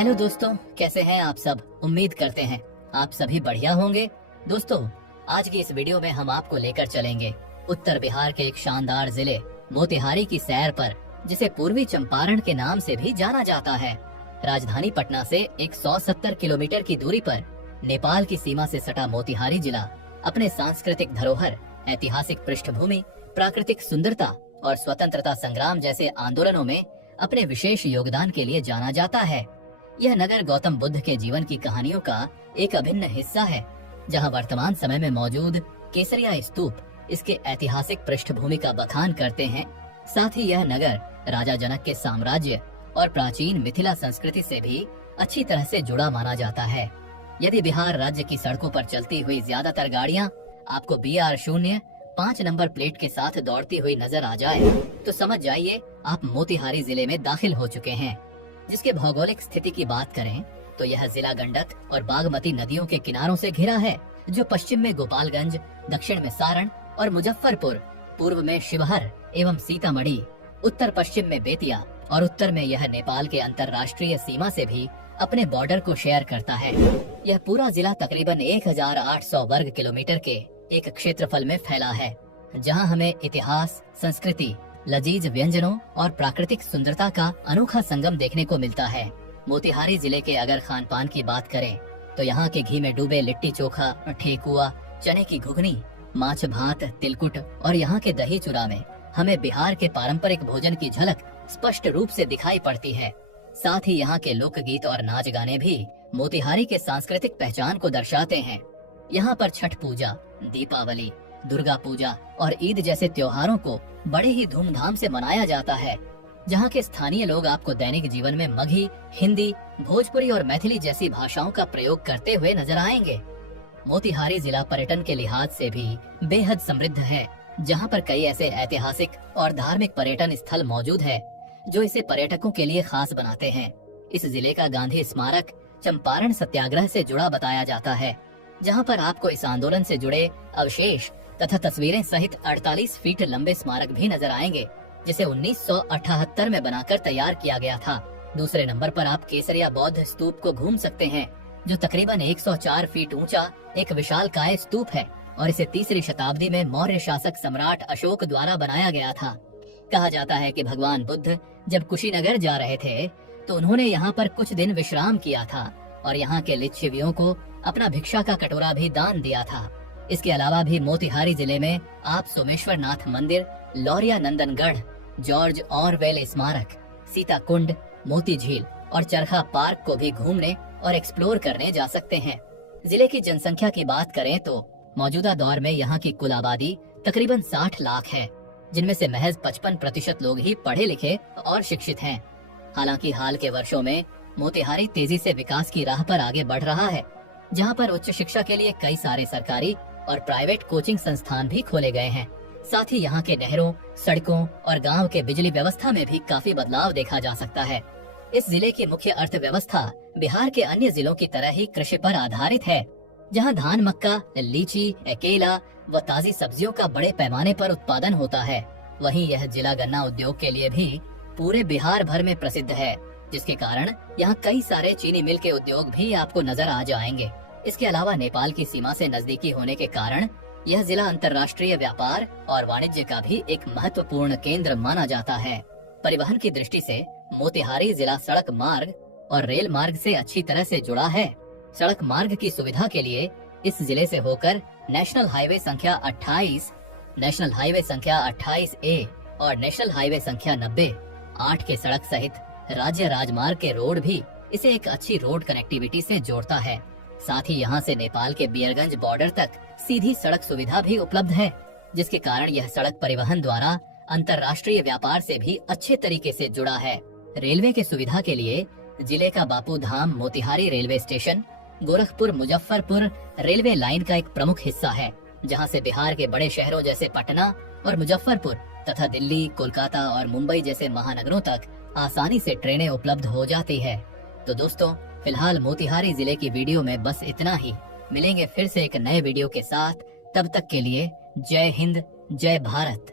Hello दोस्तों, कैसे हैं आप सब। उम्मीद करते हैं आप सभी बढ़िया होंगे। दोस्तों, आज की इस वीडियो में हम आपको लेकर चलेंगे उत्तर बिहार के एक शानदार जिले मोतिहारी की सैर पर, जिसे पूर्वी चंपारण के नाम से भी जाना जाता है। राजधानी पटना से 170 किलोमीटर की दूरी पर नेपाल की सीमा से सटा मोतिहारी जिला अपने सांस्कृतिक धरोहर, ऐतिहासिक पृष्ठभूमि, प्राकृतिक सुंदरता और स्वतंत्रता संग्राम जैसे आंदोलनों में अपने विशेष योगदान के लिए जाना जाता है। यह नगर गौतम बुद्ध के जीवन की कहानियों का एक अभिन्न हिस्सा है, जहां वर्तमान समय में मौजूद केसरिया स्तूप इसके ऐतिहासिक पृष्ठभूमि का बखान करते हैं। साथ ही यह नगर राजा जनक के साम्राज्य और प्राचीन मिथिला संस्कृति से भी अच्छी तरह से जुड़ा माना जाता है। यदि बिहार राज्य की सड़कों पर चलती हुई ज्यादातर गाड़ियां आपको BR-0 5 नंबर प्लेट के साथ दौड़ती हुई नजर आ जाए, तो समझ जाइए आप मोतिहारी जिले में दाखिल हो चुके हैं। जिसके भौगोलिक स्थिति की बात करें तो यह जिला गंडक और बागमती नदियों के किनारों से घिरा है, जो पश्चिम में गोपालगंज, दक्षिण में सारण और मुजफ्फरपुर, पूर्व में शिवहर एवं सीतामढ़ी, उत्तर पश्चिम में बेतिया और उत्तर में यह नेपाल के अंतर्राष्ट्रीय सीमा से भी अपने बॉर्डर को शेयर करता है। यह पूरा जिला तकरीबन 1800 वर्ग किलोमीटर के एक क्षेत्रफल में फैला है, जहां हमें इतिहास, संस्कृति, लजीज व्यंजनों और प्राकृतिक सुंदरता का अनोखा संगम देखने को मिलता है। मोतिहारी जिले के अगर खान पान की बात करें तो यहाँ के घी में डूबे लिट्टी चोखा, ठेकुआ, चने की घुगनी, माछ भात, तिलकुट और यहाँ के दही चूड़ा में हमें बिहार के पारंपरिक भोजन की झलक स्पष्ट रूप से दिखाई पड़ती है। साथ ही यहाँ के लोकगीत और नाच गाने भी मोतिहारी के सांस्कृतिक पहचान को दर्शाते हैं। यहाँ पर छठ पूजा, दीपावली, दुर्गा पूजा और ईद जैसे त्योहारों को बड़े ही धूमधाम से मनाया जाता है। जहाँ के स्थानीय लोग आपको दैनिक जीवन में मगही, हिंदी, भोजपुरी और मैथिली जैसी भाषाओं का प्रयोग करते हुए नजर आएंगे। मोतिहारी जिला पर्यटन के लिहाज से भी बेहद समृद्ध है, जहाँ पर कई ऐसे ऐतिहासिक और धार्मिक पर्यटन स्थल मौजूद है जो इसे पर्यटकों के लिए खास बनाते हैं। इस जिले का गांधी स्मारक चंपारण सत्याग्रह से जुड़ा बताया जाता है, जहाँ पर आपको इस आंदोलन से जुड़े अवशेष तथा तस्वीरें सहित 48 फीट लंबे स्मारक भी नजर आएंगे, जिसे 1978 में बनाकर तैयार किया गया था। दूसरे नंबर पर आप केसरिया बौद्ध स्तूप को घूम सकते हैं, जो तकरीबन 104 फीट ऊंचा एक विशालकाय स्तूप है और इसे 3री शताब्दी में मौर्य शासक सम्राट अशोक द्वारा बनाया गया था। कहा जाता है कि भगवान बुद्ध जब कुशीनगर जा रहे थे तो उन्होंने यहाँ पर कुछ दिन विश्राम किया था और यहाँ के लिच्छवियों को अपना भिक्षा का कटोरा भी दान दिया था। इसके अलावा भी मोतिहारी जिले में आप सोमेश्वर नाथ मंदिर, लौरिया नंदनगढ़, जॉर्ज ऑरवेल स्मारक, सीता कुंड, मोती झील और चरखा पार्क को भी घूमने और एक्सप्लोर करने जा सकते हैं। जिले की जनसंख्या की बात करें तो मौजूदा दौर में यहाँ की कुल आबादी तकरीबन 60 लाख है, जिनमें से महज 55% लोग ही पढ़े लिखे और शिक्षित हैं। हालांकि हाल के वर्षों में मोतिहारी तेजी से विकास की राह पर आगे बढ़ रहा है, जहाँ पर उच्च शिक्षा के लिए कई सारे सरकारी और प्राइवेट कोचिंग संस्थान भी खोले गए हैं। साथ ही यहाँ के नहरों, सड़कों और गांव के बिजली व्यवस्था में भी काफी बदलाव देखा जा सकता है। इस जिले की मुख्य अर्थव्यवस्था बिहार के अन्य जिलों की तरह ही कृषि पर आधारित है, जहाँ धान, मक्का, लीची, केला व ताजी सब्जियों का बड़े पैमाने पर उत्पादन होता है। वहीं यह जिला गन्ना उद्योग के लिए भी पूरे बिहार भर में प्रसिद्ध है, जिसके कारण यहाँ कई सारे चीनी मिल के उद्योग भी आपको नजर आ जाएंगे। इसके अलावा नेपाल की सीमा से नजदीकी होने के कारण यह जिला अंतर्राष्ट्रीय व्यापार और वाणिज्य का भी एक महत्वपूर्ण केंद्र माना जाता है। परिवहन की दृष्टि से मोतिहारी जिला सड़क मार्ग और रेल मार्ग से अच्छी तरह से जुड़ा है। सड़क मार्ग की सुविधा के लिए इस जिले से होकर नेशनल हाईवे संख्या 28, नेशनल हाईवे संख्या 28A और नेशनल हाईवे संख्या 90, 8 के सड़क सहित राज्य राजमार्ग के रोड भी इसे एक अच्छी रोड कनेक्टिविटी से जोड़ता है। साथ ही यहाँ से नेपाल के बियरगंज बॉर्डर तक सीधी सड़क सुविधा भी उपलब्ध है, जिसके कारण यह सड़क परिवहन द्वारा अंतर्राष्ट्रीय व्यापार से भी अच्छे तरीके से जुड़ा है। रेलवे के सुविधा के लिए जिले का Bapu Dham Motihari railway station Gorakhpur Muzaffarpur railway line का एक प्रमुख हिस्सा है, जहाँ से बिहार के बड़े शहरों जैसे पटना और मुजफ्फरपुर तथा दिल्ली, कोलकाता और मुंबई जैसे महानगरों तक आसानी से ट्रेनें उपलब्ध हो जाती है। तो दोस्तों, फिलहाल मोतिहारी जिले की वीडियो में बस इतना ही। मिलेंगे फिर से एक नए वीडियो के साथ, तब तक के लिए जय हिंद, जय भारत।